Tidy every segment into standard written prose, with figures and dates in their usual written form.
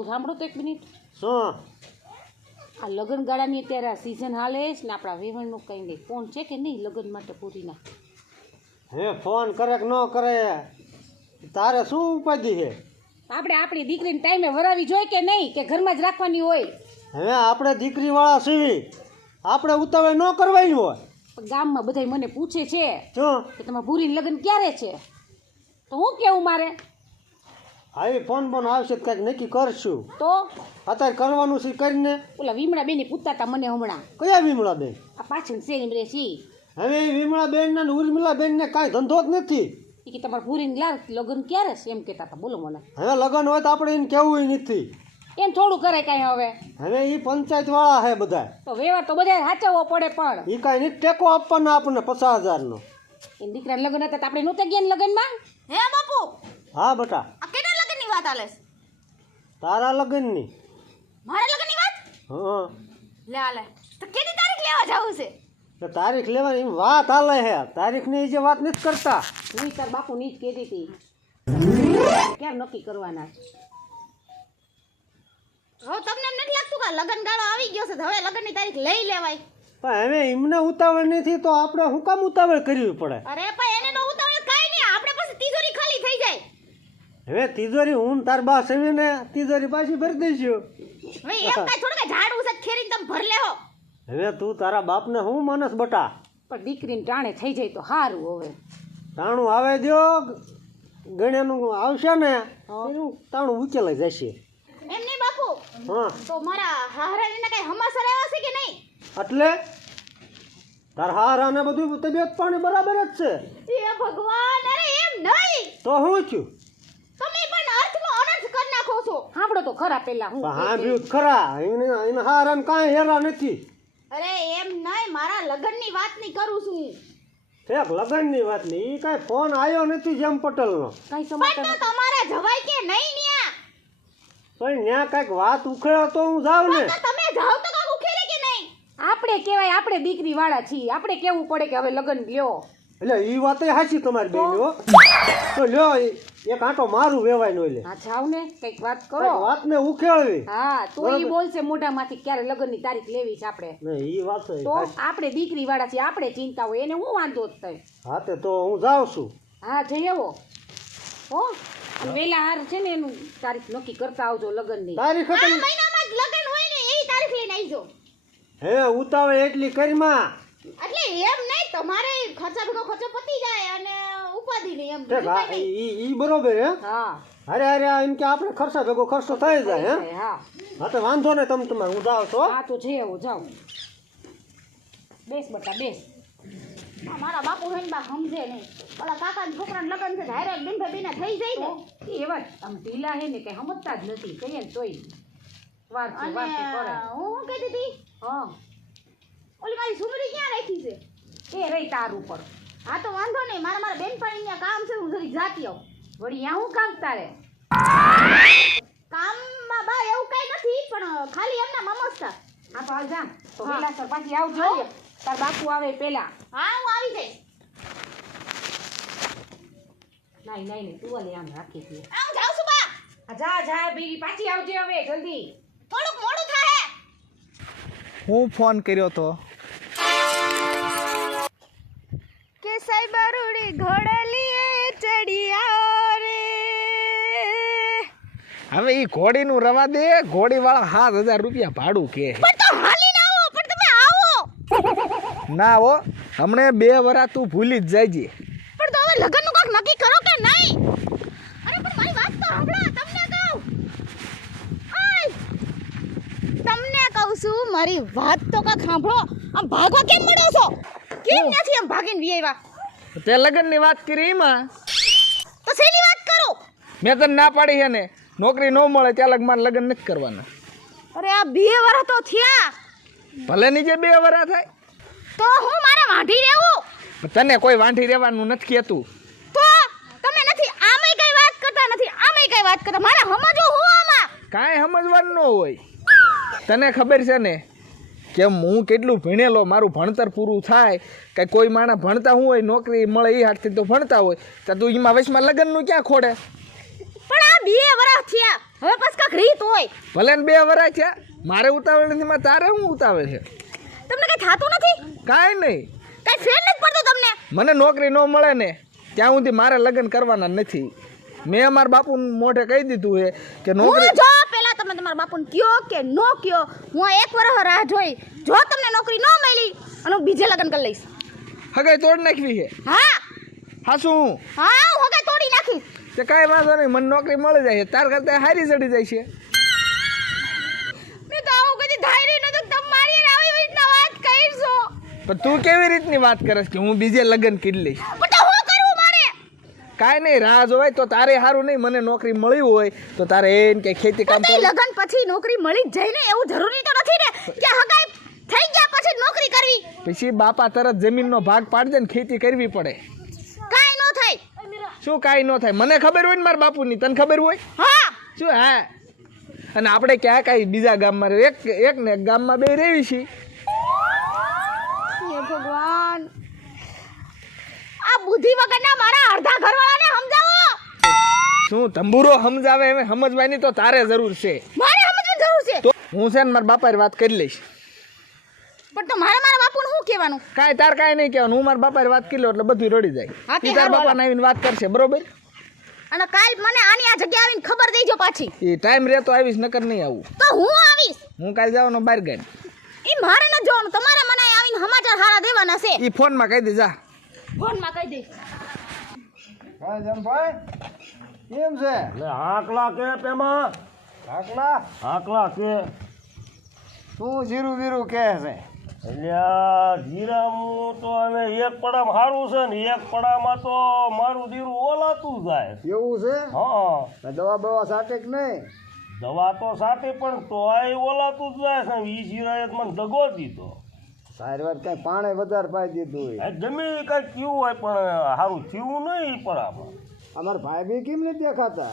કહું સાંભળો તો એક મિનિટ. શું આ લગ્ન ગાળાની અત્યારે આ સિઝન હાલે છે ને આપણા વેવણનું કંઈ નહીં. ફોન છે કે નહીં લગ્ન માટે પૂરીના? હે ફોન કરે કે ન કરે તારે શું ઉપાધિ છે? આપણે આપણી દીકરીને ટાઈમે વરાવી જોઈએ કે નહીં, કે ઘરમાં જ રાખવાની હોય? હવે આપણે દીકરીવાળા સીવી આપણે ઉતાવળ ન કરવાની હોય. પણ ગામમાં બધા મને પૂછે છે શું કે તમારા પૂરીનું લગ્ન ક્યારે છે, તો હું કેવું મારે? આવી ફોન બોન આવશે તો કંઈક નક્કી કરશું. તો અત્યારે કરવાનું છે કરીને. ઓલા વિમળા બેને પૂછતા હતા મને હમણાં, કયા વિમળા બેન? આ પાછળ શેરી રે છે હવે એ વિમળા બેન ને ઉર્મિલા બેન ને કાંઈ ધંધો જ નથી. એ કે તમારા પૂરીને લગ્ન ક્યારે છે એમ કહેતા હતા. બોલો મને, હવે લગ્ન હોય તો આપણે એને કહેવું નથી. એમ થોડું કરે કાંઈ? હવે હવે એ પંચાયત વાળા છે બધા, તો વ્યવહાર તો બધા સાચવવો પડે. પણ એ કાંઈ નહીં ટેકો આપવાનો આપણને 50,000 નો. એ દીકરાના લગ્ન હતા તો આપણે નહોતા ગયા ને લગ્નમાં? હે બાપુ, હા બેટા, આ કેટલા લગ્નની વાત આલે છે? તારા લગ્નની. મારા લગ્નની વાત? હા લે તો કેટલી તારીખ લેવા જાવું છે? તો તારીખ લેવાની એમ વાત હાલે છે. તારીખની જે વાત નથી કરતા. હું તાર બાપુ ની જ કહેતી હતી કેમ નક્કી કરવાના. હવે તમને એમ નથી લાગતું કે લગ્ન ગાળો આવી ગયો છે તો હવે લગ્નની તારીખ લઈ લેવાય? પણ હવે એમને ઉતાવળ નથી તો આપણે શું કામ ઉતાવળ કરવી પડે? અરે પણ એને નો ઉતાવળ કાઈ નહીં, આપણે પછી તિજોરી ખાલી થઈ જાય. હવે તિજોરી હું ને તાર બા સેવીને તિજોરી પાછી ભરી દઈશું. હવે એમ કાઈ થોડું કે ઝાડવું છે ખેરીને તમે ભર લેહો. હવે તું તારા બાપને હું માનસ બટા? પણ દીકરીને ટાણે થઈ જાય તો સારું. હવે તાણું આવે દો, ગણ્યાનું આવશે ને એનું તાણું ઉકેલાઈ જશે. એમ નહીં બાપુ, હા તો મારા હાહરાજીના કઈ હમાસર આવ્યા છે કે નહીં? એટલે તાર હારા ને બધું તબિયત પાણી બરાબર જ છે? એ ભગવાન, અરે એમ નહીં, તો હું છું તમે પણ અર્થનો અનર્થ કરી નાખો છો. સાંભળો તો ખરા પેલા હું હા ભીત ખરા એને હારા ને કાંઈ હેરા નથી. અરે એમ નહીં, મારા લગ્નની વાત નહીં કરું છું હું. ઠેક લગ્નની વાત નહીં, એ કાંઈ ફોન આવ્યો નથી જેમ પટેલનો. કઈ પણ સમાચાર તો તમારે જવાય કે નહીં ન્યા? પણ ત્યાં કાંઈક વાત ઉખેડો તો હું જાઉં ને. તો તમે જાવ તો કાક ઉખેરે કે નહીં? આપણે કહેવાય આપણે દીકરી વાળા છીએ, આપણે કેવું પડે કે હવે લગ્ન લ્યો. એટલે એ વાત હાચી તમારી બેન હો. તો લ્યો એક આંટો મારું વેવાય નો લે. હા જાવ ને કઈક વાત કરો. કાંઈક વાતને ઉખેડવી. હા તો ઈ બોલશે મોઢામાંથી ક્યારે લગ્નની તારીખ લેવી છે આપણે. નહીં એ વાત તો આપણે દીકરી વાળા છીએ, આપણે ચિંતા હોય એને હું વાંધો જ થાય. હા તે તો હું જાઉં છું. હા જઈ આવો હો. અને વેલા હાર છે ને એનું તારીખ નક્કી કરતા આવજો લગ્નની. તારીખ આ હતી મહિનામાં જ લગ્ન હોય ને એ તારીખ લઈને આવજો. હે ઉતાવળ એટલી કરીમાં. એટલે એમ નહીં, તમારે ખર્ચા ભેગો ખર્ચો પતી જાય અને ઉપાધિ નહીં એમ. ઠેક બીજું હા કાંઈ નહીં. ઈ બરોબર હે. હા અરે એમ કે આપણે ખર્ચા ભેગો ખર્ચો થઈ જાય હે. હા હા તો વાંધો ને તમારે હું જાઉં છું. હા તો જઈ આવો જાઓ. બેસ બટા બેસ. આ મારા બાપુ હે ને બા સમજે નહીં. ઓલા કાકાના છોકરાના લગ્ન છે હારે બિન ભાભીના થઈ જાય ને. એવા જ આમ ઢીલા હે ને કઈ સમજતા જ નથી. કહીએ ને તોય વાર છે અને વાર છે કરે. હું શું કહેતી હતી, હા ઓલી મારી સુમરી ક્યાં રાખી છે? એ રહી તાર ઉપર. હા તો વાંધો નહીં, મારા બેનપણી ત્યાં કામ છે, હું જરી જાતી આવું. વળી ત્યાં હું કામ તારે? કામમાં બા એવું કઈ નથી, પણ ખાલી એમના મમસ્તા. હા તો હાલ જા. તો હા. વેલાસર પાછી આવજો. તાર બાપુ આવે પેલા. હા હું આવી જઈશ. નહીં નહીં નહીં તું આમ રાખી દે. આમ જાઉં છું બા. હા જા જા બીજી પાછી આવજે હવે જલ્દી. થોડુંક મોડું થાય. હું ફોન કર્યો તો કે સાઈબરુડી ઘોડલીએ ચડિયા રે. હવે એ ઘોડીનું રવા દે. ઘોડીવાળા 7,000 રૂપિયા ભાડું કે. પણ તો હાલીને આવો, પણ તમે આવો. ના હો, હમણે 2 વરા તું ભૂલી જ જાયજી. પણ તો હવે લગ્નનું કાંઈક નક્કી કરો કે નહીં? અરે પણ મારી વાત તો સાંભળો, તમને કહું. ઓય, તમને કહું છું, મારી વાત તો કાંઈક સાંભળો. આમ ભાગવા કેમ મળો છો? કેમ નથી આમ ભાગીને વી આવ્યા? તે લગ્નની વાત કરી એમાં તો શેની વાત કરો? મેં તને ના પાડી છે ને, નોકરી ન મળે ત્યાં લગ મારે લગ્ન નથી કરવાના. અરે આ 2 વર્ષ તો થયા, ભલે નીચે 2 વરા થાય, તો હું મારે વાંઢી રહેવું? પણ તને કોઈ વાંઢી રહેવાનું નથી કહેતું. તો તમે નથી આમાંય કઈ વાત કરતા, નથી આમાંય કઈ વાત કરતા. મારે સમજો હું આમાં. કાંઈ સમજવાનું ન હોય. તને ખબર છે ને કે હું કેટલું ભણેલો, મારું ભણતર પૂરું થાય કે કોઈ માણસ ભણતા હું હોય નોકરી મળે એ હાથથી તો ભણતા હોય તો તું એમાં વચમાં લગ્નનું ક્યાં ખોડે? પણ આ 2 વર્ષ થયા હવે પાછ કાક રીત હોય ભલે ને 2 વર્ષ થયા મારે ઉતાવળ નથી માં તારે હું ઉતાવળ છે તમને કઈ થાતું નથી કાંઈ નહીં કઈ ફેર નથી પડતો તમને મને નોકરી ન મળે ને ત્યાં સુધી મારે લગ્ન કરવાના નથી મેં અમારા બાપુ મોઢે કહી દીધું છે કે નોકરી હું જો પહેલા તમે તમારા બાપુને કયો કે નો કયો હું 1 વર્ષ રાહ જોઈ જો તમને નોકરી ન મળી અને હું બીજે લગ્ન કરી લઈશ હગાઈ તોડ નાખવી છે હા હાસું હા હું હગાઈ તોડી નાખી તે કાંઈ વાંધો નહીં મને નોકરી મળી જાય છે તાર કરતાં હારી ચડી જાય છે મેં તો આવું કદી ધાર્યું નતું તમે મારી આવી રીતના વાત કરશો પણ તું કેવી રીતની વાત કરે કે હું બીજે લગ્ન કરી લઈશ પણ તો હું કરવું મારે કાંઈ નહીં રાહ જોવાય તો તારે સારું નહીં મને નોકરી મળી હોય તો તારે એને કે ખેતી કામ તો લગ્ન પછી નોકરી મળી જ જાય ને એવું જરૂરી તો નથી ને કે હગાઈ થઈ ગયા પછી નોકરી કરવી પછી બાપા તરત જમીનનો ભાગ પાડી દે ને ખેતી કરવી પડે કાઈ નો થાય શું કાંઈ ન થાય મને ખબર હોય ને મારા બાપુની તને ખબર હોય હા શું હા અને આપણે ક્યાં કાંઈ બીજા ગામમાં એક ને એક ગામમાં બે રહેવી છીએ હે ભગવાન આ બુદ્ધિ વગરના મારા અડધા ઘરવાળાને સમજાવો શું તંબુરો સમજાવે એમ સમજવાની તો તારે જરૂર છે મારે સમજવાની જરૂર છે તો હું છે ને મારા બાપાએ વાત કરી લઈશ પણ તો મારા બાપુને શું કહેવાનું કાંઈ તાર કાંઈ નહીં કહેવાનું હું મારા બાપાએ વાત કરી લો એટલે બધું રડી જાય હા, તે ઈ તાર હારું, બાપાને આવીને વાત કરશે બરોબર અને કાલ મને આની આ જગ્યા આવીને ખબર દેજો પાછી એ ટાઈમ રહેતો આવીશ નકર નહીં આવું તો હું આવીશ હું કાલે જવાનો બહાર ગાડી ઈ મારે ન જોવાનું તમારે મને અહીં આવીને સમાચાર સારા દેવાના છે એ ફોનમાં કહી દે જા ફોનમાં કહી દે ભાઈ જમભાઈ કેમ છે એટલે હાકલા કે પેમાં આકલા હાકલા કે શું જીરું બીરું કે છે એટલે આ જીરામું તો અને એક પડામાં સારું છે ને એક પડામાં તો મારું દીરું ઓલાતું જાય એવું છે હા દવા બવા સાટે કે નહીં દવા તો સાથે પણ તોય ઓલાતું જ જાય છે ઈ જીરાએ તો મને દગો દીધો સારી વાત કઈ પાણી વધારે પાઈ દીધું હોય એ ગમે એ કાંઈ થયું હોય પણ સારું થયું નહીં ઈ પડામાં અમારા ભાઈ બી કેમ નથી દેખાતા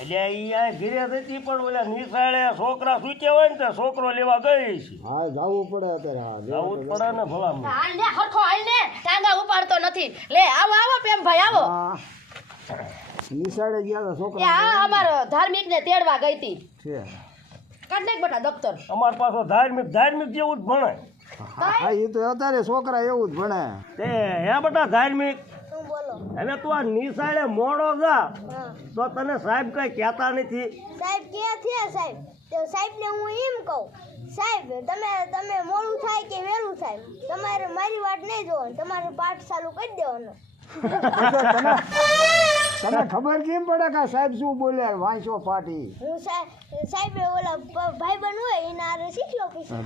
એટલે ઈ આ ઘીરે થતી પણ ઓલા નિશાળે છોકરા સૂચ્યા હોય ને તો છોકરો લેવા ગઈ છે હા જવું પડે અત્યારે હા જવું જ પડે ને ભલામણ હાલ ને હરખો હાલ ને ટાંગા ઉપાડતો નથી લે આવો આવો પેમ ભાઈ આવો હા નિશાળે ગયા હતા એ છોકરા આ અમારો ધાર્મિક ને તેડવા ગઈ હતી છે કાઢ નાખ બેટા દફતર અમાર પાછો ધાર્મિક જેવું જ ભણે હા એ તો અત્યારે છોકરા એવું જ ભણે તે હે બેટા ધાર્મિક અને તું આ નિશાળે મોડો જા તો તને સાહેબ કઈ કહેતા નથી સાહેબ ક્યાં થયા સાહેબ તો સાહેબને હું એમ કહું સાહેબ તમે મોડું થાય કે વહેલું થાય તમારે મારી વાત નહીં જોવાની તમારે પાઠ ચાલુ કરી દેવાનો તને ખબર કેમ પડે કે સાહેબ શું બોલ્યા વાંચો પાટી હું સાહેબે ઓલા ભાઈબંધ હોય એના હારે શીખ્યો પછી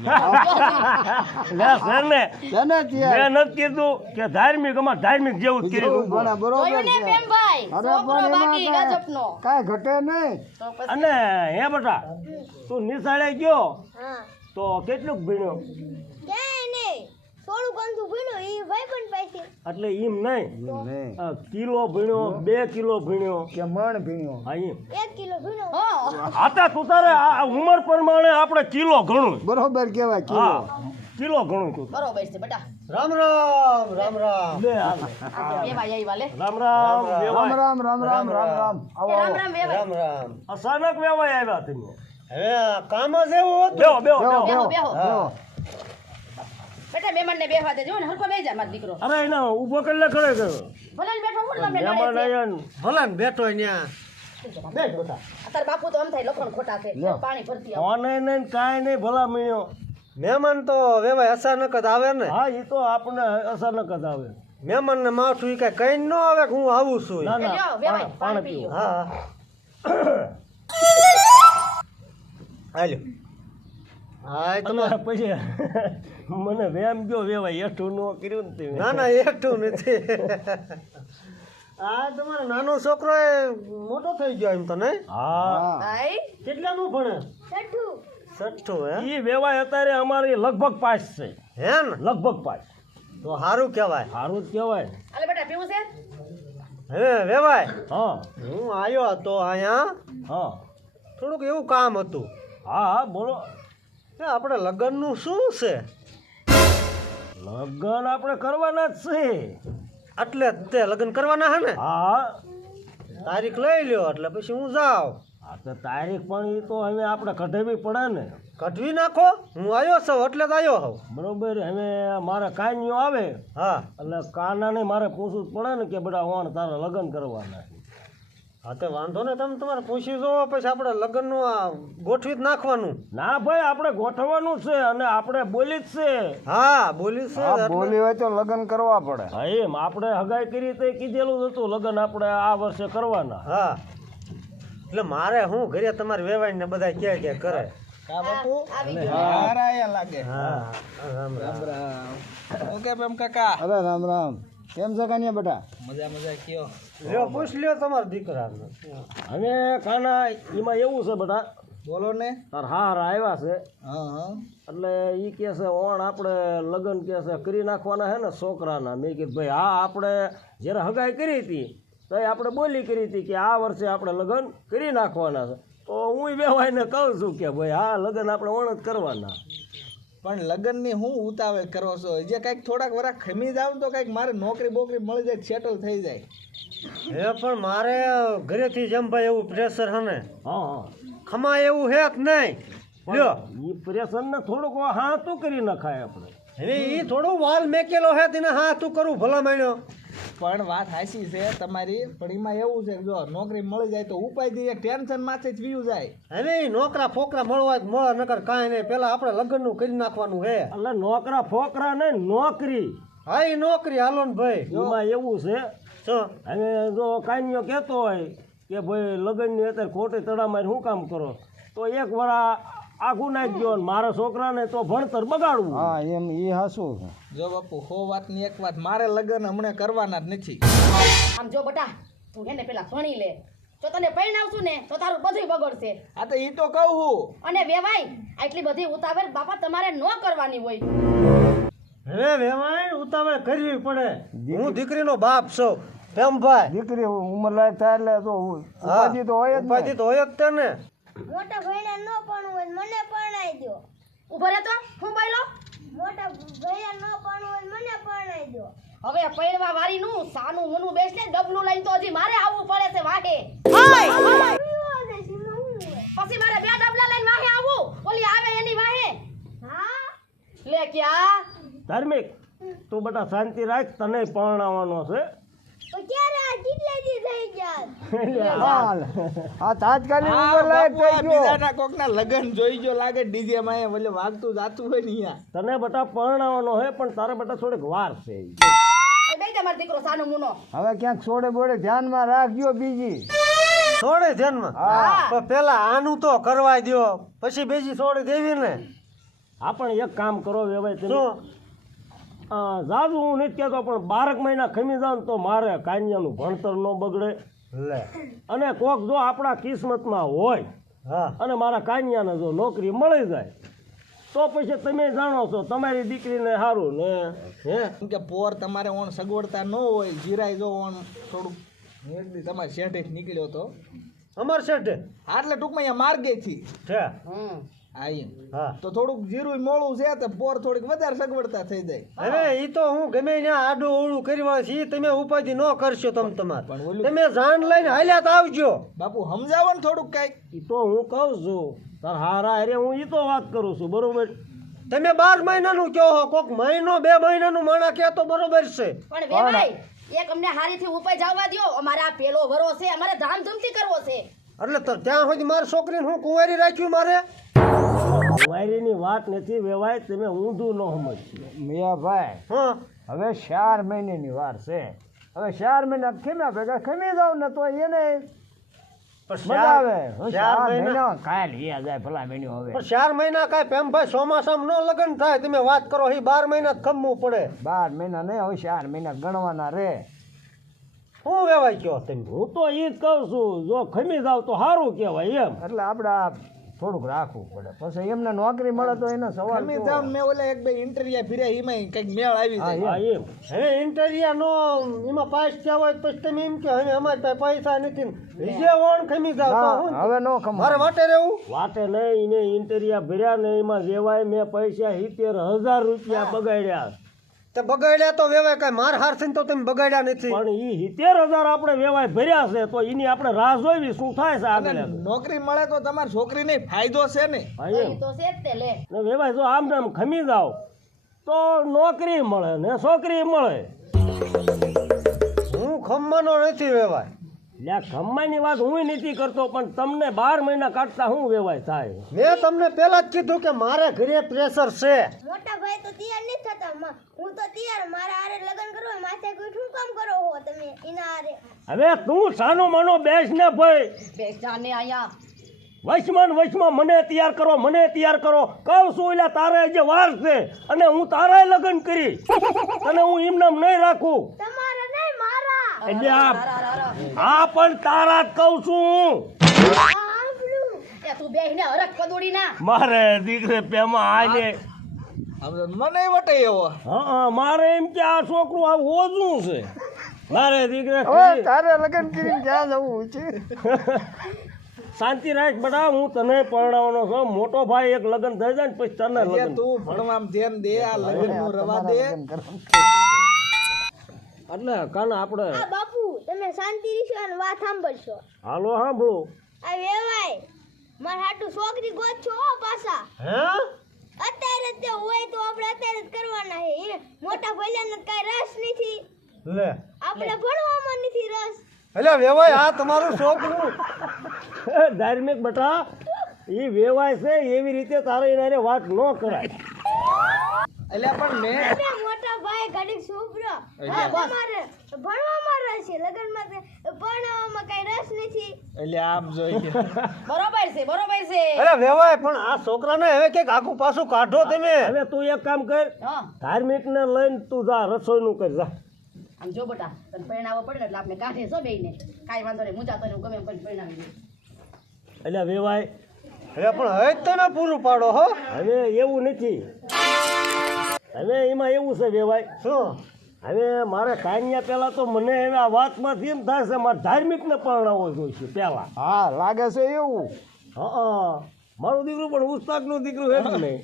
લે સરને તને મેં નથી કીધું કે ધાર્મિક અમાર ધાર્મિક જેવું જ કર્યું ભણે બરોબર જોયું ને છે પેમ ભાઈ અરે છોકરો પણ બાકી એમાં ગજબનો કાંઈ ઘટે નહીં અને હે બેટા તું નિશાળે ગયો હા તો કેટલુંક ભણ્યો ક્યાંય નહીં થોડું કંથું ભીણું એ ભાઈબંધ પાસે એટલે એમ નહીં નહીં કિલો ભણ્યો 2 કિલો ભણ્યો કે મણ ભીણ્યો હા એમ 1 કિલો ભીણું આતા તું તારે આ ઉંમર પ્રમાણે આપણે કિલો ઘણું બરોબર કહેવાય કિલો હા કિલો ઘણું તું બરોબર છે બેટા રામ રામ રામ રામ લે હાલ. બે ભાઈ આવ્યા લે રામ રામ રામ વેવાય. રામ રામ રામ રામ રામ આવો રામ રામ બે ભાઈ રામ અચાનક વેવાય આવ્યા તમે હવે કામ જ એવું હતું બેહો બેહો બેહો, બેહો બેહો બેહો બેહો. બેટા મહેમાન ને બેહવા દેજો ને હરખો બેહી જા મારો દીકરો અરે એને ઊભો કરી લે ખરે કર ભલે ને બેઠો હું તમને મહેમાન નડે છે આયા ને. ભલે ને બેઠો ત્યાં અત્યારે બાપુ તો આમ થાય લખણ ખોટા છે પાણી ભરતી આવો ફોને નહીં કાંઈ નહીં ભલા મળ્યો મહેમાન તો વેવાય અચાનક જ આવે ને હા એ તો આપણે અચાનક જ આવે મહેમાન ને માથું કઈ કઈ ન આવે કે હું આવું છું ના ના લ્યો, વેવાય, પાણી પાણી પીવો હા હાલો હા તમે તમારે પછી મને વેમ ગયો વેવાય એઠું ન કર્યું ને તે ના ના એટલું નથી આ તમારો નાનો છોકરો એ મોટો થઈ ગયો એમ તો નહીં હા ભાઈ કેટલાનું ભણે છઠ્ઠું છઠ્ઠું હે એ વેવાય અત્યારે અમારી લગભગ પાસ છે હે ને લગભગ પાસ તો સારું કહેવાય સારું જ કહેવાય અલે બેટા પીવું છે હવે વેવાય હા હું આવ્યો હતો અહીંયા હા થોડુંક એવું કામ હતું હા હા બોલો એ આપણે લગ્નનું શું છે લગ્ન આપણે કરવાના જ છે એટલે તે લગ્ન કરવાના હે ને હા તારીખ લઈ લ્યો એટલે પછી હું જાઉં. આ તો તારીખ પણ એ તો હવે આપણે કઢાવી પડે ને. કઢવી નાખો, હું આવ્યો છું એટલે જ આવ્યો હોઉં. બરોબર. હવે મારા કાનીઓ આવે હા એટલે કાનાને મારે પૂછવું જ પડે ને કે બેટા ઓણ તારા લગ્ન કરવાના છે. હા તે વાંધો ને, તમે તમારે પૂછી જોવો, પછી આપણે લગ્નનું આ ગોઠવી જ નાખવાનું. ના ભાઈ આપણે ગોઠવવાનું છે અને આપણે બોલી જ છે. હા બોલી છે એટલે- બોલી હોય તો લગ્ન કરવા પડે. હા એમ આપણે હગાઈ કરી તો કીધેલું જ હતું લગ્ન આપણે આ વર્ષે કરવાના. હા એટલે મારે હું ઘરે તમારે વેવાઈને બધા ક્યાં ક્યાં કરે. કા બાપુ આવી હારા આયા લાગે. હા રામ રામ. રામ રામ. ઓકે પેમ કાકા. અરે રામ રામ, કેમ છે કાનિયા બેટા? મજા મજા કયો. લ્યો પૂછ લ્યો તમારા દીકરાને. હવે કાના એમાં એવું છે બધા બોલો ને. તાર હાર આવ્યા છે હા હા. એટલે એ કહે છે ઓણ આપણે લગ્ન કહે છે કરી નાખવાના હે ને છોકરાના. મેં કીધું ભાઈ હા આપણે જ્યારે હગાઈ કરી હતી તો આપણે બોલી કરી હતી કે આ વર્ષે આપણે લગ્ન કરી નાખવાના છે. તો હું વેવાઈને કહું છું કે ભાઈ હા લગ્ન આપણે ઓણ જ કરવાના. પણ લગ્નની હું ઉતાવળ કરો છો? જે કંઈક થોડાક વરા ખમી જાવ તો કંઈક મારે નોકરી બોકરી મળી જાય, સેટલ થઈ જાય. હે પણ મારે ઘરેથી જેમ ભાઈ એવું પ્રેશર હે ને, હા હા ખમા એવું હે કે નહીં. લ્યો એ પ્રેશરને થોડુંક હા તું કરી નખાય આપણે. હવે એ થોડું વાલ મેકેલો હે તેને હા તું કરું ભલા માંડ્યો. પણ વાત હાચી છે તમારી, પણ એમાં એવું છે કે જો નોકરી મળી જાય તો ઉપાય દઈએ, ટેન્શન માથે જ વીયું જાય. હવે ઈ નોકરા ફોકરા મળવા જ મળે, નકર કાંઈ નહીં. પેલા આપણે લગ્નનું કરી નાખવાનું હે. એટલે નોકરા ફોકરા ને નોકરી હા એ નોકરી હાલો ને ભાઈ. એમાં એવું છે. શું હવે જો કાનીઓ કહેતો હોય કે ભાઈ લગ્નની અત્યારે ખોટી તડામાં શું કામ કરો, તો એક વરા આઘું નાખી દો ને મારા છોકરાને તો ભણતર બગાડવું. હા એમ એ હાસું છે. જો બાપુ હો વાતની એક વાત, મારે લગ્ન હમણાં કરવાના જ નથી. આમ જો બટા, તું હે ને પેલા ભણી લે, જો તને પરણાવશું ને તો તારું બધું બગડશે. આ તો ઈ તો કહું હું. અને વેવાય આટલી બધી ઉતાવળ બાપા તમારે ન કરવાની હોય. હવે વેવાય ઉતાવળ કરવી પડે. હું દીકરીનો બાપ છું ભેમભાઈ. દીકરી ઉંમર લાયક થાય એટલે તો ઉપાધિ તો હોય જ ને. ઉપાધિ તો હોય જ તે ને. મોટા ભાઈને ન પરણવું હોય મને પરણાઈ દો. ઉભો રહે તો હું બોલો. મોટા ભાઈને ન પરણવું હોય મને પરણાઈ દો. હવે પૈણવા વાળી નું સાનું મુનું બેસ ને ડબલું લઈને તો હજી મારે આવવું પડે છે વાહે. પછી મારે બે ડબલા લઈને વાહે આવવું, ઓલી આવે એની વાહે. હા લે ક્યાં ધાર્મિક તું બેટા શાંતિ રાખ, તને પરણાવવાનો છે. તો ક્યારે આ કેટલા દી થઈ ગયા? હાલ. આ તાત્કાલિક આ ઉંમર લાયક બાપુ, આ થઈ ગયો. બીજાના કોકના લગ્ન જોઈ જો લાગે ડીજે માં એમ એટલે વાગતું જાતું હોય ને અહીંયા. તને બેટા પરણાવવાનો છે પણ તારે બેટા થોડીક વાર છે. બે તમારો દીકરો સાનો મુનો. હવે ક્યાંક સોડે બોડે ધ્યાનમાં રાખજો બીજી. છોડે ધ્યાનમાં. પણ પેલા આનું તો કરવા દ્યો, પછી બીજી છોડી દેવી ને. આ પણ એક કામ કરો વેવાય તમે શું જાજુ હું નથી કહેતો પણ 12 મહિના ખમી જાવ ને તો મારે કાન્યાનું ભણતર ન બગડે. લે. અને કોક જો આપણા કિસ્મતમાં હોય હા અને મારા કાન્યાને જો નોકરી મળી જાય તો પછી તમે જાણો છો તમારી દીકરીને સારું ને હે. કેમ કે પોર તમારે ઓણ સગવડતા ન હોય, જીરાય જો ઓણ થોડુંક નિર્દી તમારે શેઠે નીકળ્યો તો અમાર શેઠે એટલે ટૂંકમાં અહીંયા માર્ગેથી છે. હા એમ હા તો થોડુંક જીરું મોળું છે તો પોર થોડીક વધારે સગવડતા થઈ જાય. હવે ઈ તો હું ગમે ત્યાં આડું ઓળું કરવા છે, ઈ તમે ઉપાધિ ન કરશો તમારે. પણ ઓલું તમે જાણ લઈને હાલ્યા તો આવજો. બાપુ સમજાવો ને થોડુંક કાંઈક. એ તો હું કહું છું તાર હારા અરે હું એ તો વાત કરું છું બરોબર. તમે 12 મહિનાનું કહો હો, કોક મહિનો 2 મહિનાનું માણા કહે તો બરોબર છે. પણ વેવાય એક અમને હારીથી ઉપાય જવા દ્યો, અમારે આ પેલો વરો છે, અમારે ધામધૂમથી કરવો છે. એટલે તો ત્યાં સુધી મારી છોકરીને હું કુંવારી રાખ્યું મારે. વાયરીની વાત નથી વેવાય, તમે ઊંધું ન સમજજો. મિયાભાઈ હા હવે 4 મહિનાની વાર છે. હવે 4 મહિના ખમ્યા ભેગા ખમી જાવ ને તો એને પણ મજા આવે. 4 મહિના કાલ હિયા જાય ભલા મેન્યુ હવે. પણ 4 મહિના કાંઈ પેમભાઈ ચોમાસામાં ન લગ્ન થાય. તમે વાત કરો એ 12 મહિના જ ખમવું પડે. 12 મહિના નહીં, હવે 4 મહિના ગણવાના રે. શું વેવાય કયો તમે? હું તો એ જ કહું છું જો ખમી જાવ તો સારું કહેવાય એમ. એટલે આપણે આ થોડુંક રાખવું પડે, પછી એમને નોકરી મળે તો એને સવાલ તમે તો- જાવ ને મેં ઓલા એક બે ઇન્ટરવ્યુ ફર્યા એમાં કંઈક મેળ આવી જાય. હા એમ હવે ઇન્ટરિયા નો એમાં પાસ થયા હોય તો તમે એમ કે હવે અમારે પાસે પૈસા નથી ને બીજે ઓણ ખમી જાવ તો ના, હું હવે નો મારે કમાય. વાટે રહેવું. વાતે નહીં એને ઇન્ટરિયા ભર્યા ને એમાં વેવાય મેં પૈસા 70,000 રૂપિયા બગાડ્યા. તે બગાડ્યા તો વેવાય કાંઈ માર હાર થઈને તો તમે બગાડ્યા નથી. પણ ઈ 70,000 આપણે વેવાય ભર્યા છે તો એની આપણે રાહ જોઈવી શું થાય છે આગળ આગળ. નોકરી મળે તો તમારી છોકરીને ફાયદો છે ને. હા એમ. ને વેવાય જો આમ ને આમ ખમી જાવ તો નોકરી મળે ને છોકરી મળે. હું ખમવાનો નથી વેવાય. લ્યા ખમ્માની વાત હું નથી કરતો પણ તમને 12 મહિના કાઢતા હું વેવાય થાય. મેં તમને પહેલા જ કીધું કે મારે ઘરે પ્રેશર છે. મોટા ભાઈ તો તૈયાર નથી થતા હું તો તૈયાર મારા હારે લગ્ન કરવા હોય, માથે કોઈ શું કામ કરો હો તમે એના હારે. હવે તું સાનો માનો બેસ ને ભાઈ. વચમાં મને તૈયાર કરો કહું છું એટલે તારે જે વાર છે અને હું તારા લગ્ન કરી અને હું એમનામ નહીં રાખું. તમારે નહીં મારા. એટલે આ પણ તારા જ કહું છું હું. મારે દીકરે પેમાં આને મને વટે એવો. હા મારે એમ કે આ છોકરું આ ઓજું છે મારે દીકરે હવે તારે લગ્ન કરીને ક્યાં જવું છે? શાંતિ રાખ બેટા હું તને પરણાવવાનો છું મોટો ભાઈ એક લગ્ન થઈ જાય ને પછી તને હજી લગ્ન તું ભણવામાં ધ્યાન દે આ લગ્નનું રવા દે. એટલે કાને આપણે આ બાપુ તમે શાંતિ રીશો અને વાત સાંભળશો. હાલો સાંભળો. આ વેવાય મારા હાટુ છોકરી ગોત છો હો પાછા. હે અત્યારે જ તે હોય તો આપણે અત્યારે જ કરવાના છે. એ મોટા ભૈયાને કાંઈ રસ નથી, લે આપણે ભણવામાં નથી રસ. એટલે વેવાય આ તમારું છોકરું. ધાર્મિક બેટા એ વેવાય છે એવી રીતે તારે એના વાત ન કરાય. એટલે પણ મેં તમે મોટા ભાઈ ઘડીક છોકરો તમારે ભણવામાં રસ છે, લગ્નમાં ભણવામાં કાંઈ રસ નથી. એટલે આમ જોઈએ અરે વેવાય પણ આ છોકરાને હવે કંઈક આખું પાછું કાઢો તમે. હવે તું એક કામ કર ધાર્મિક ને લઈને તું જા રસોઈનું કર જા. આમ જો બેટા તને પરિણાવો પડે ને એટલે આપણે કાઢે છો બેયને કાંઈ વાંધો નહીં મૂંઝા તો ગમે એમ કરીને પરિણાવી દે. એટલે વેવાય એટલે પણ હવે જ તમે પૂરું પાડો હો. હવે એવું નથી. હવે એમાં એવું છે વેવાય શું હવે મારે કાન્યા પહેલા તો મને હવે આ વાતમાંથી એમ થાય છે મારે ધાર્મિકને પરણાવવો જોઈશે પહેલા. હા લાગે છે એવું. હા મારું દીકરું પણ ઉસ્તાદનું દીકરું એમ નહીં.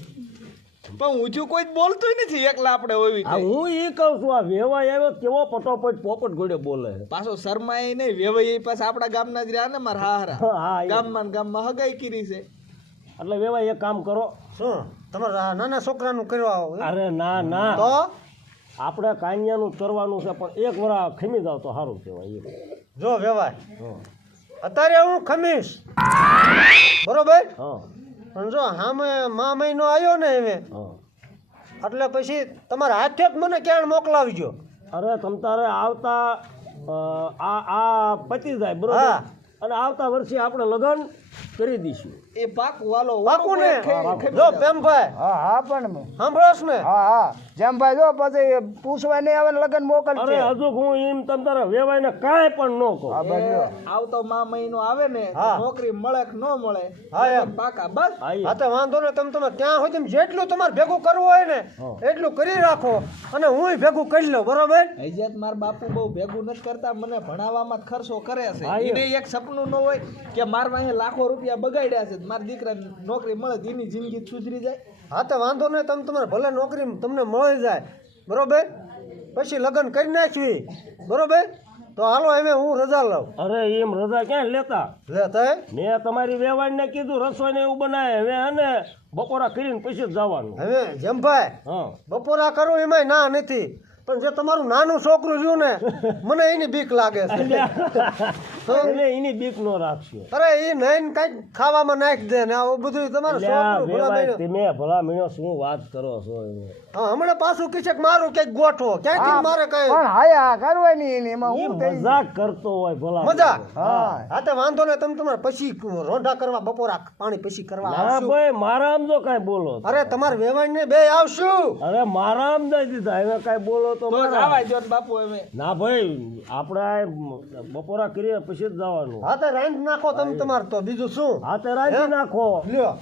પણ ઊંચું કોઈ જ બોલતું નથી એકલા આપણે હોવી આ હું એ કહું છું આ વેવાય આવ્યો કેવો પટોપટ પોપટ ઘોડે બોલે. પાછો શર્માય નહીં વેવાય પાછા આપણા ગામના જ રહ્યા ને મારા હારા. હા એ. ગામમાં ને ગામમાં હગાઈ કરી છે. એટલે વેવાય એક કામ કરો. શું તમારા નાના છોકરાનું કરવા આવો અરે ના ના તો આપણે કાન્યાનું કરવાનું છે પણ એક વરા ખમી જાવ તો સારું કહેવાય એમ. જો વેવાય અત્યારે હું ખમીશ બરોબર હા પણ જો સામે મહિનો આવ્યો ને હવે હા એટલે પછી તમારા હાથે જ મને ક્યાં મોકલાવજો. અરે તમ તારે આવતા આ પતી જાય બરોબર હા. અને આવતા વર્ષે આપણે લગ્ન કરી દઈશું. એ પાકું હાલો પાકું ને જો પેમભાઈ હા હા પણ સાંભળોશ ને હા હા જેમ ભાઈ જો પછી પૂછવા નહીં આવે ને લગ્ન મોકલશે. અરે હજુ હું એમ તમ તારે વેવાઈને કાંઈ પણ ન કહું. હા બસ જો. આવતો મહિનો આવે ને તો હા. નોકરી મળે કે ન મળે હા એમ પાકા બસ. હા, એ. હા તો વાંધો ને તમે ત્યાં સુધી જેટલું તમારે ભેગું કરવું હોય ને એટલું કરી રાખો અને હું ભેગું કરી લઉં બરોબર. હૈજત મારા બાપુ બહુ ભેગું નથી કરતા મને ભણાવવામાં જ ખર્ચો કરે છે. હા, એ. એને એક સપનું ન હોય કે મારા પાસે લાખો રૂપિયા બગાડ્યા છે મારા દીકરા નોકરી મળે તો એની જિંદગી સુધરી જાય. હા તો વાંધો નહીં તમારે ભલે નોકરી તમને મળી જાય બરોબર પછી લગ્ન કરી નાખવી બરોબર. તો હાલો હવે હું રજા લઉં. અરે એમ રજા ક્યાં લેતા. લે તે મેં તમારી વેવાઈને કીધું રસોઈને એવું બનાવે હવે અને બપોરા કરીને પછી જ જવાનું. હવે જેમભાઈ હા બપોરા કરું એમાંય ના નથી પણ જે તમારું નાનું છોકરું રહ્યું ને મને એની બીક લાગે છે. એટલે એની બીક નો રાખશો. અરે એ નહીં કઈક ખાવામાં નાખી દે ને આવું બધું તમારું એટલે આ છોકરું ભલા વેવાય બન્યો. તમે ભલા મીણો શું વાત કરો છો એને. હા હમણાં પાછું કીધે કે મારું કઈક ગોઠવો ક્યાંથી મારે કઈ પણ હાયા કરવાની એની એમાં ઈ હું થઈ મજાક કરતો હોય ભલા મજાક? હા હા તો વાંધો ને તમારે પછી રોંઢા કરવા બપોરા પાણી પછી કરવા ના આવશું. ભાઈ મારા આમ જો કાંઈ બોલો. અરે તમારે વેવાણ ને બે આવશું. અરે મારા આમ દઈ દીધા હવે કાંઈ બોલો તો તો જ મારા. આવાય જો ને બાપુ હવે ના ભાઈ આપણે આ બપોરા કરીએ પછી જ જવાનું. હા તો રાંધ નાખો તમે તમારે તો બીજું શું હા તે રાખી નાખો. લ્યો